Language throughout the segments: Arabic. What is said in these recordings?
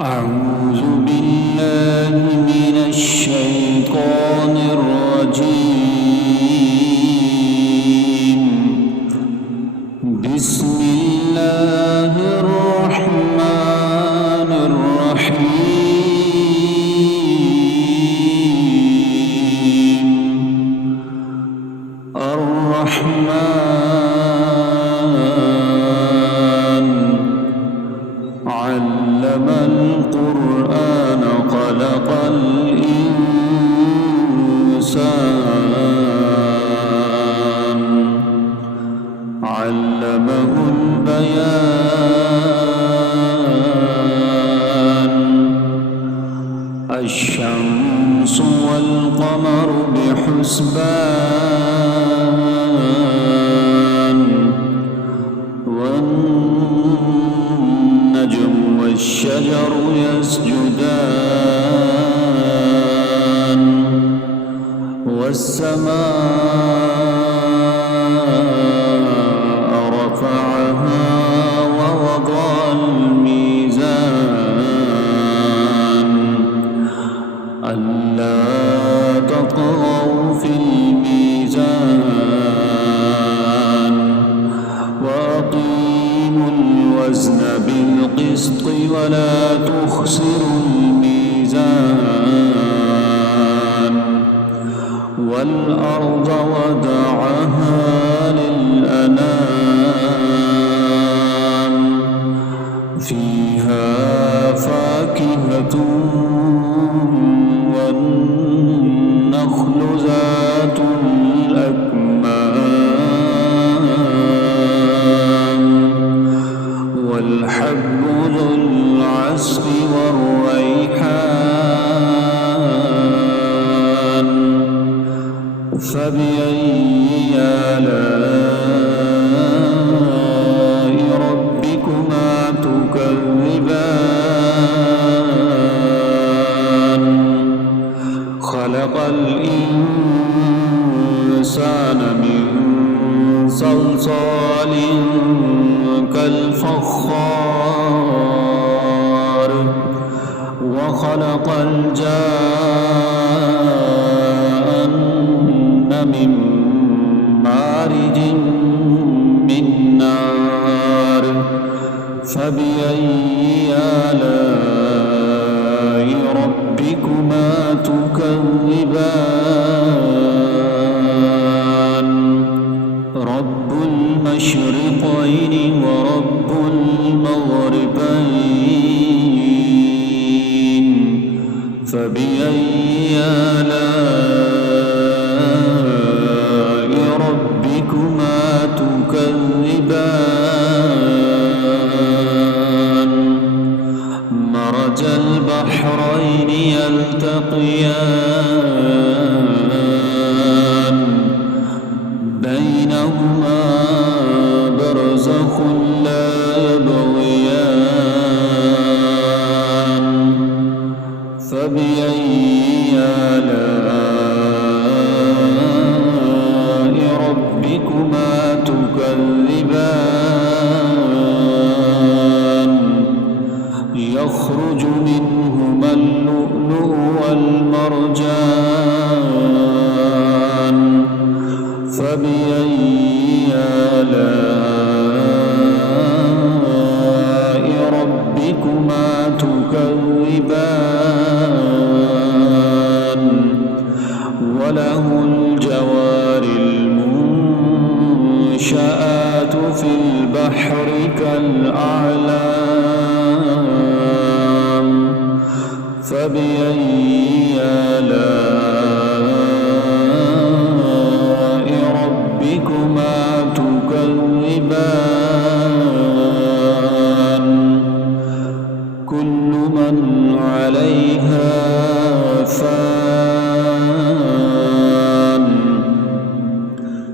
أعوذ بالله من الشيطان الرجيم. بسم الله الرحمن الرحيم. الرحمن علم القرآن خلق الإنسان علمه البيان. الشمس والقمر بحسبان والنجم والشجر يسجدان والسماء رفعها ووضع الميزان ألا تطغوا في الميزان وأقيموا الوزن بالقسط ولا تخسروا الميزان والأرض وضعها للأنام فيها فاكهة والنخل ذات الأكمام والحب ذو العصف والريحان. فبأي آلاء ربكما تكذبان. خلق الإنسان من صلصال كالفخار وخلق الجان من مارج من نار. فبأي آلاء ربكما تكذبان. رب المشرقين ورب المغربين. فبأي آلاء ربكما تكذبان. مرج البحرين يلتقيان بينهما برزخ لا يبغيان. فبأي آلاء ربكما تكذبان. يخرج منهما اللؤلؤ والمرجان. فبأي آلاء ربكما تكذبان. وله الجوار المنشآت في البحر كالأعلام. فبأي آلاء ربكما تكذبان. كل من عليها فان.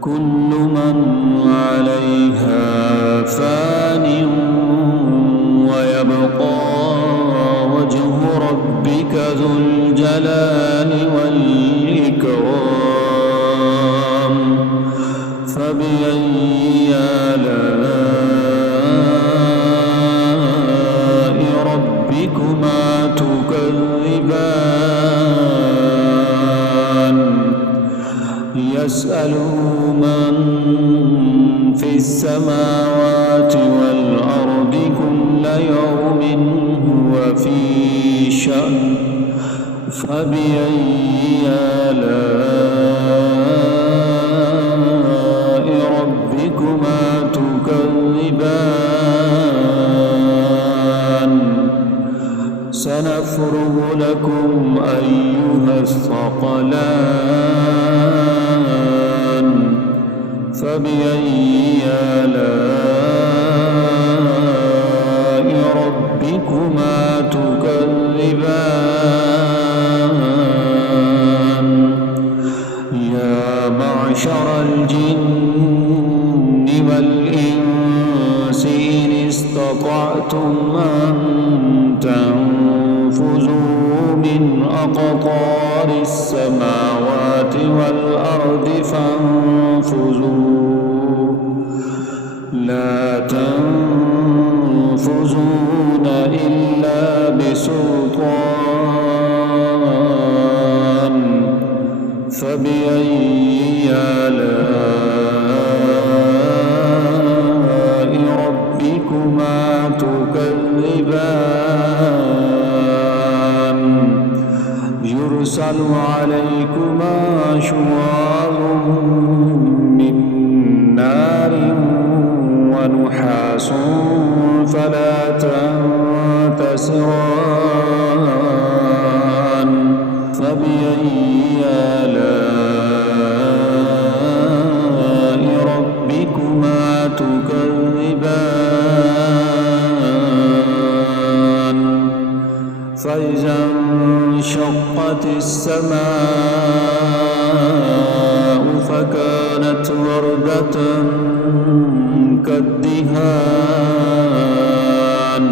كل من عليها فان ويبقى وجه ربك ذو الجلال والإكرام. فبأي آلاء ربكما ربكما تكذبان يسأله من في السماوات والأرض كل يوم هو في شأن فبأي آلاء ربكما تكذبان سنفرغ لكم أيها الثقلان فبأي آلاء ربكما تكذبان يا معشر الجن والإنس إن استطعتم أن تنفذوا من أقطار السماوات والأرض فانفذوا لا تنفذون إلا بسلطان فبأي آلاء ربكما تكذبان يرسل عليكما شواظ من نار ونحاس فلا تنتصران فبأي آلاء ربكما تكذبان فإذا انشقت السماء فكانت وردة كالدهان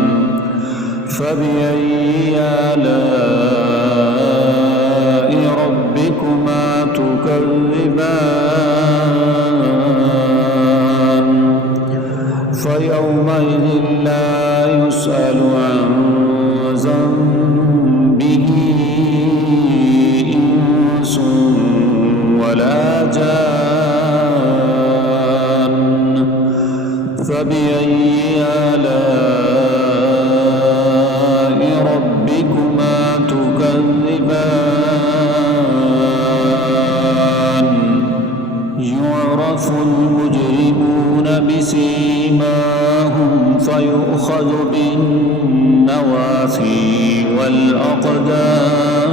فبأي آلاء ربكما تكذبان فيومئذ لا يسأل عن ذنبه إنس ولا جان فبأي آلاء ربكما تكذبان يعرف المجرمون بسيماهم فيؤخذ بالنواصي والأقدام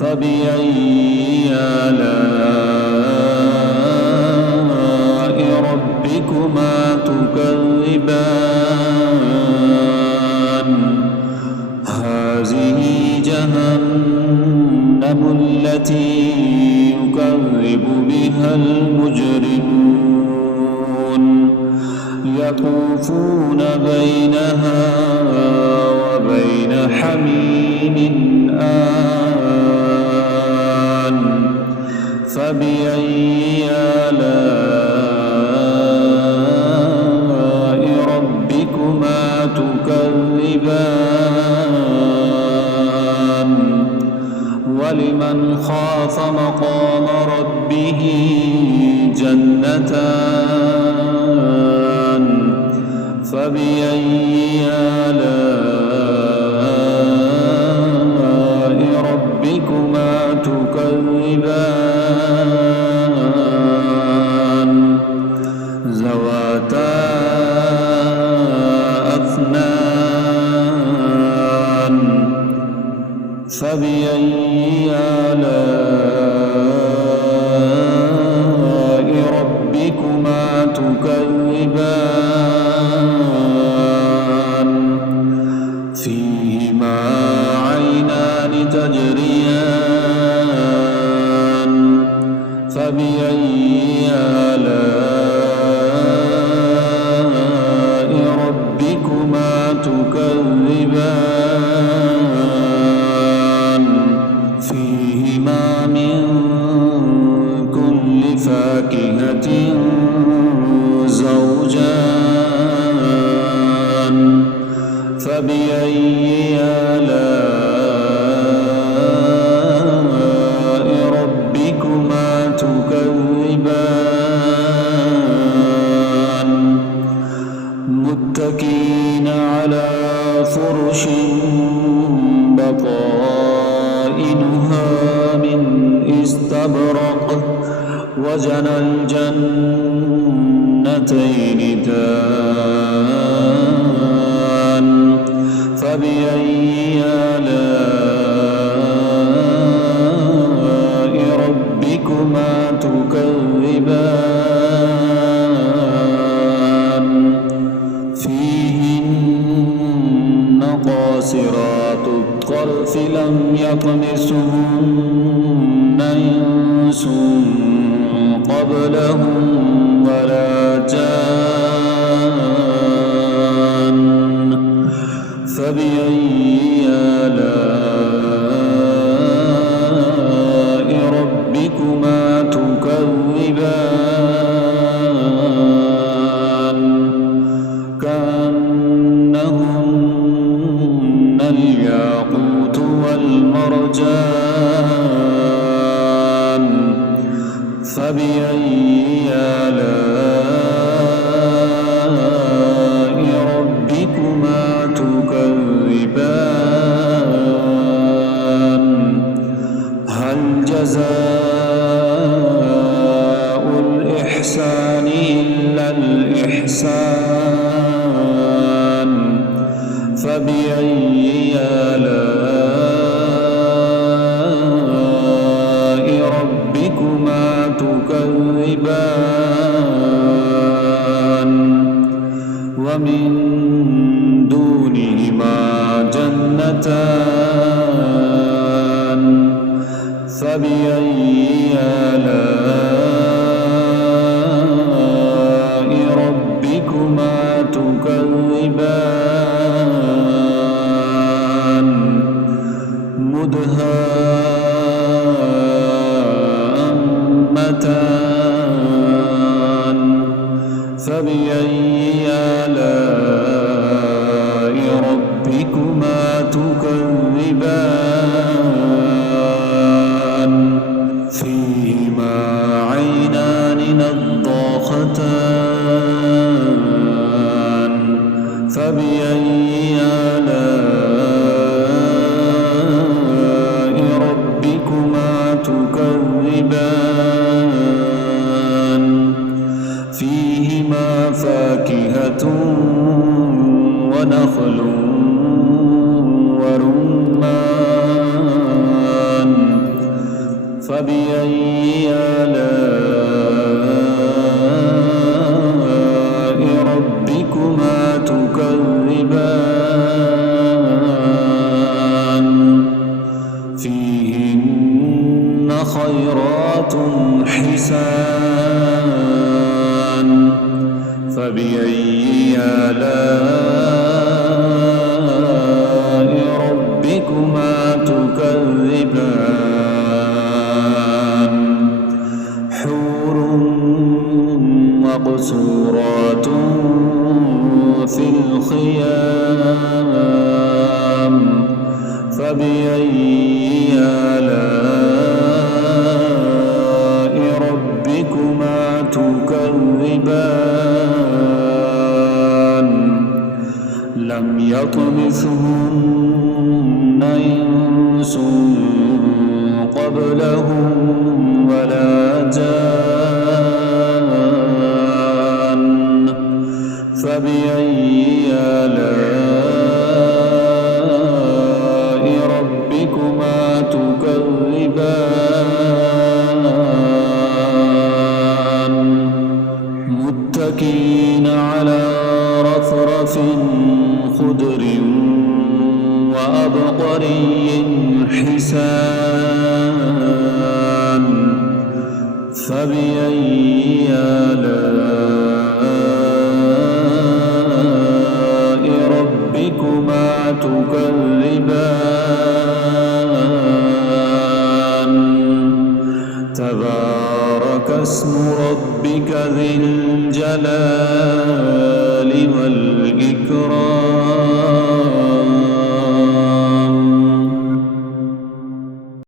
فبأي آلاء ربكما تكذبان هذه جهنم التي يكذب بها المجرمون يطوفون بينها وبين حميم آن فبأي آلاء ربكما تكذبان ولمن خاف مقام ربه جنتان فبأي آلاء ربكما تكذبان ذواتا أفنان فبأي آلاء ربكما تكذبان فيهما عينان تجريان فبأي آلاء ربكما تكذبان فيهما من كل فاكهة زوجان فبأي آلاء ربكما تكذبان متكئين على فرش بطائنها من استبرق وجنى الجنتين دان فبأي آلاء ربكما تكذبان فيهن قاصرات الطرف لم يطمثهن إنس قبلهم ولا جان فبأي آلاء ربكما تكذبان كأنهن الياقوت والمرجان فبأي آلاء ربكما تكذبان هل جزاء الإحسان إلا الإحسان فبأي آلاء ربكما تكذبان ومن دونهما جنتان فبأي آلاء ربكما تكذبان مدهامتان فبأي آلاء ربكما تكذبان فيهما عينان نضاختان فبأي آلاء ربكما تكذبان فيهما فاكهة ونخل ورمان فبأي آلاء ربكما تكذبان فيهن خيرات حسان فبأي آلاء ربكما تكذبان حور مقصورات في الخيام فبأي آلاء ربكما تكذبان لم يطمثهن إنس قبلهم ولا جان فبأي آلاء ربكما تكذبان متكئين على رفرف خضر وأبقري حسان فبأي آلاء ربكما تكذبان تبارك اسم